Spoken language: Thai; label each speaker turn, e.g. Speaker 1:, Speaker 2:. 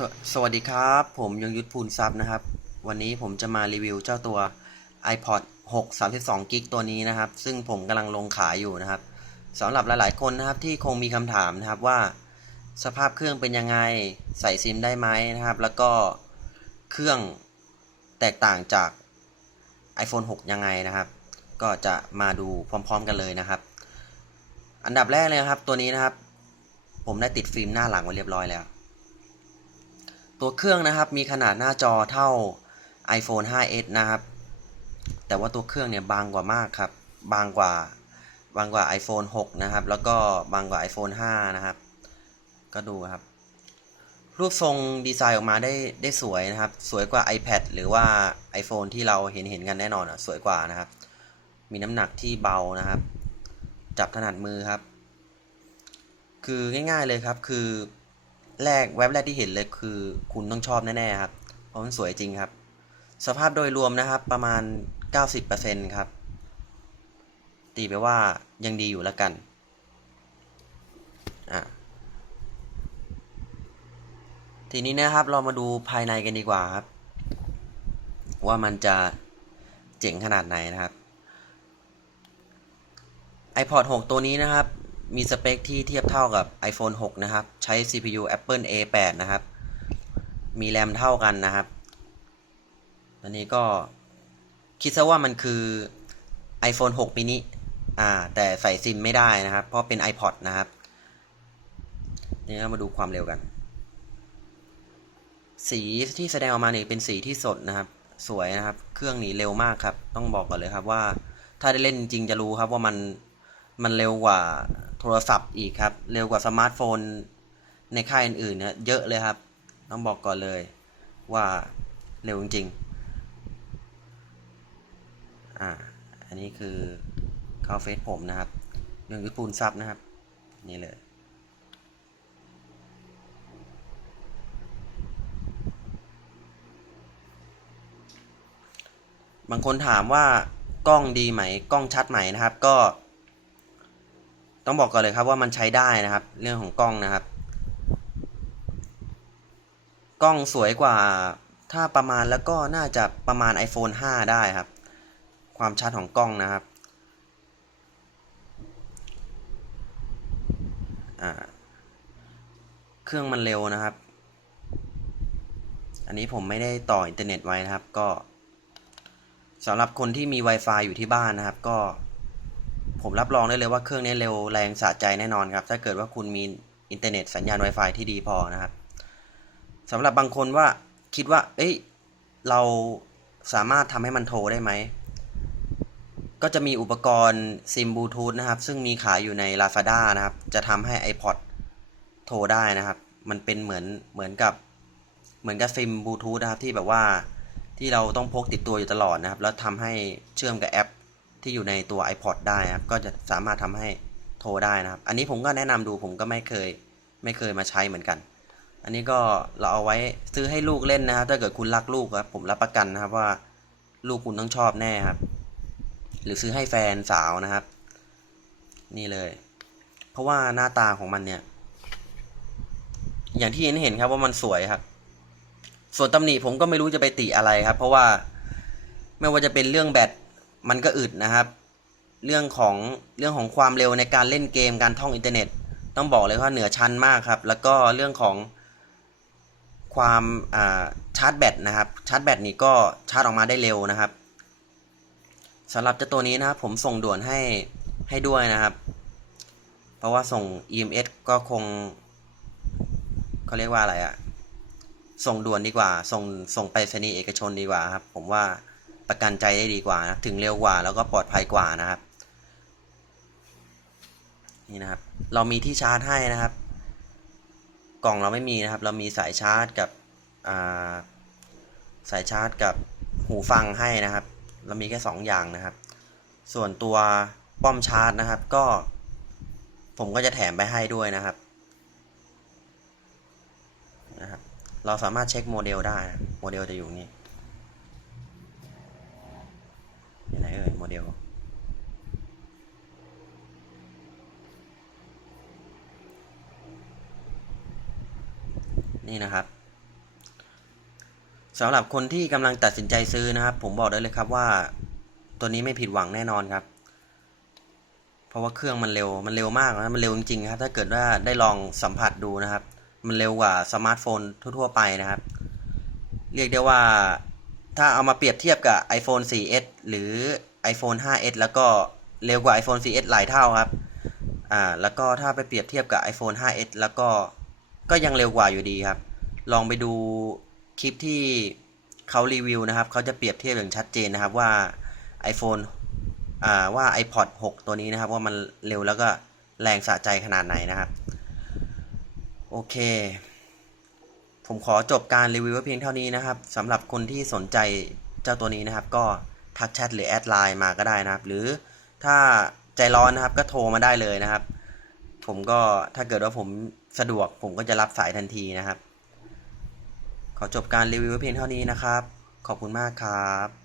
Speaker 1: สวสวัสดีครับ ผมยงยุทธภูลทรัพย์นะครับ วันนี้ผมจะมารีวิวเจ้าตัว iPod 6 32กิกตัวนี้นะครับ ซึ่งผมกำลังลงขายอยู่นะครับสำหรับหลายๆคนนะครับที่คงมีคำถามนะครับว่า สภาพเครื่องเป็นยังไงใส่ซิมได้ไหมนะครับ แล้วก็เครื่องแตกต่างจาก iPhone 6 ยังไงนะครับ ก็จะมาดูพร้อม ๆ กันเลยนะครับ อันดับแรกเลยนะครับตัวนี้นะครับ ผมได้ติดฟิล์มหน้าหลังไว้เรียบร้อยแล้ว ตัวเครื่องนะครับมีขนาดหน้าจอเท่า iPhone 5s นะครับ แต่ว่าตัวเครื่องเนี่ยบางกว่ามากครับ บางกว่าบางกว่า iPhone 6 นะครับ แล้วก็บางกว่า iPhone 5 นะครับ ก็ดูครับ รูปทรงดีไซน์ออกมาได้ได้สวยนะครับ สวยกว่า iPad หรือว่า iPhone ที่เราเห็นเห็นกันแน่นอนอะสวยกว่านะครับ มีน้ำหนักที่เบานะครับ จับถนัดมือครับ คือง่ายๆเลยครับคือ แรกแว็บแรกที่เห็นเลยคือ คุณต้องชอบแน่ๆครับเพราะมันสวยจริงครับ สภาพโดยรวมนะครับประมาณ 90%ครับ ตีไปว่ายังดีอยู่แล้วกันอะทีนี้นะครับเรามาดูภายในกันดีกว่าครับ ว่ามันจะเจ๋งขนาดไหนนะครับ iPod 6 ตัวนี้นะครับ มีสเปคที่เทียบเท่ากับ iPhone 6 นะครับ ใช้ CPU Apple A8 นะครับ มีแรมเท่ากันนะครับ อันนี้ก็คิดซะว่ามันคือ iPhone 6 mini อ่า แต่ใส่ซิมไม่ได้นะครับ เพราะเป็น iPod นะครับ นี่เรามาดูความเร็วกัน สีที่แสดงออกมาเนี่ยเป็นสีที่สดนะครับ สวยนะครับ เครื่องนี้เร็วมากครับ ต้องบอกก่อนเลยครับว่า ถ้าได้เล่นจริงจะรู้ครับว่ามันมันเร็วกว่า โทรศัพท์อีกครับ เร็วกว่าสมาร์ทโฟนในค่ายอื่นๆเนี่ยเยอะเลยครับ ต้องบอกก่อนเลยว่าเร็วจริงๆอ่า อันนี้คือเข้าเฟซผมนะครับเรื่องยุทธภูลทรัพย์นะครับ นี่เลยบางคนถามว่ากล้องดีไหม กล้องชัดไหมนะครับ ก็ ต้องบอกก่อนเลยครับว่ามันใช้ได้นะครับ เรื่องของกล้องนะครับ กล้องสวยกว่าถ้าประมาณแล้วก็น่าจะประมาณ iPhone 5 ได้ครับ ความชัดของกล้องนะครับเครื่องมันเร็วนะครับ อันนี้ผมไม่ได้ต่ออินเทอร์เน็ตไว้นะครับ ก็สำหรับคนที่มี Wi-Fi อยู่ที่บ้านนะครับ ก็ ผมรับรองได้เลยว่าเครื่องนี้เร็วแรงสะใจแน่นอนครับ ถ้าเกิดว่าคุณมีอินเทอร์เน็ตสัญญาณ Wi-Fi ที่ดีพอนะครับสำหรับบางคนว่าคิดว่า เอ้ย เราสามารถทำให้มันโทรได้ไหม ก็จะมีอุปกรณ์ซิมบลูทูธนะครับ ซึ่งมีขายอยู่ใน Lazada นะครับ จะทำให้ iPod โทรได้นะครับ มันเป็นเหมือนเหมือนกับเหมือนกับซิมบลูทูธนะครับที่แบบว่าที่เราต้องพกติดตัวอยู่ตลอดนะครับ แล้วทำให้เชื่อมกับแอป ที่อยู่ในตัว iPod ได้ครับ ก็จะสามารถทำให้โทรได้นะครับ อันนี้ผมก็แนะนำดูผมก็ไม่เคย ไม่เคยมาใช้เหมือนกัน อันนี้ก็เราเอาไว้ซื้อให้ลูกเล่นนะครับ ถ้าเกิดคุณรักลูกครับผมรับประกันนะครับว่าลูกคุณต้องชอบแน่ครับ หรือซื้อให้แฟนสาวนะครับ นี่เลย เพราะว่าหน้าตาของมันเนี่ย อย่างที่เห็นเห็นครับว่ามันสวยครับ ส่วนตำหนิผมก็ไม่รู้จะไปติอะไรครับ เพราะว่าไม่ว่าจะเป็นเรื่องแบต มันก็อึดนะครับ เรื่องของเรื่องของความเร็วในการเล่นเกมการท่องอินเทอร์เน็ต ต้องบอกเลยว่าเหนือชั้นมากครับ แล้วก็เรื่องของความาชาร์จแบตนะครับ ชาร์จแบตนี่ก็ชาร์จออกมาได้เร็วนะครับสำหรับเจ้าตัวนี้นะครับ ผมส่งด่วนให้ให้ด้วยนะครับ เพราะว่าส่ง EMS ก็คงเขาเรียกว่าอะไรอะส่งด่วนดีกว่า ส่งส่งไปรษณีย์เอกชนดีกว่าครับ ผมว่า ประกันใจได้ดีกว่านะถึงเร็วกว่าแล้วก็ปลอดภัยกว่านะครับนี่นะครับ เรามีที่ชาร์จให้นะครับ กล่องเราไม่มีนะครับ เรามีสายชาร์จกับสายชาร์จกับหูฟังให้นะครับ เรามีแค่สองอย่างนะครับ ส่วนตัวป้อมชาร์จนะครับก็ ผมก็จะแถมไปให้ด้วยนะครับนะครับ เราสามารถเช็คโมเดลได้นะโมเดลจะอยู่นี่ อยู่ ไหนเอ่ยโมเดลนี่นะครับสำหรับคนที่กำลังตัดสินใจซื้อนะครับ ผมบอกได้เลยครับว่า ตัวนี้ไม่ผิดหวังแน่นอนครับ เพราะว่าเครื่องมันเร็วมันเร็วมากนะมันเร็วจริงๆครับ ถ้าเกิดว่าได้ลองสัมผัสดูนะครับ มันเร็วกว่าสมาร์ทโฟนทั่วๆไปนะครับ เรียกได้ว่า ถ้าเอามาเปรียบเทียบกับ iPhone 4S หรือ iPhone 5S แล้วก็เร็วกว่า iPhone 4S หลายเท่าครับ อ่า แล้วก็ถ้าไปเปรียบเทียบกับ iPhone 5S แล้วก็ ก็ยังเร็วกว่าอยู่ดีครับ ลองไปดูคลิปที่เขารีวิวนะครับ เขาจะเปรียบเทียบอย่างชัดเจนนะครับว่า iPhone อ่า ว่า iPod 6 ตัวนี้นะครับ ว่ามันเร็วแล้วก็แรงสะใจขนาดไหนนะครับ โอเค ผมขอจบการรีวิวเพียงเท่านี้นะครับสำหรับคนที่สนใจเจ้าตัวนี้นะครับ ก็ทักแชทหรือแอดไลน์มาก็ได้นะครับ หรือถ้าใจร้อนนะครับก็โทรมาได้เลยนะครับ ผมก็ถ้าเกิดว่าผมสะดวกผมก็จะรับสายทันทีนะครับ ขอจบการรีวิวเพียงเท่านี้นะครับ ขอบคุณมากครับ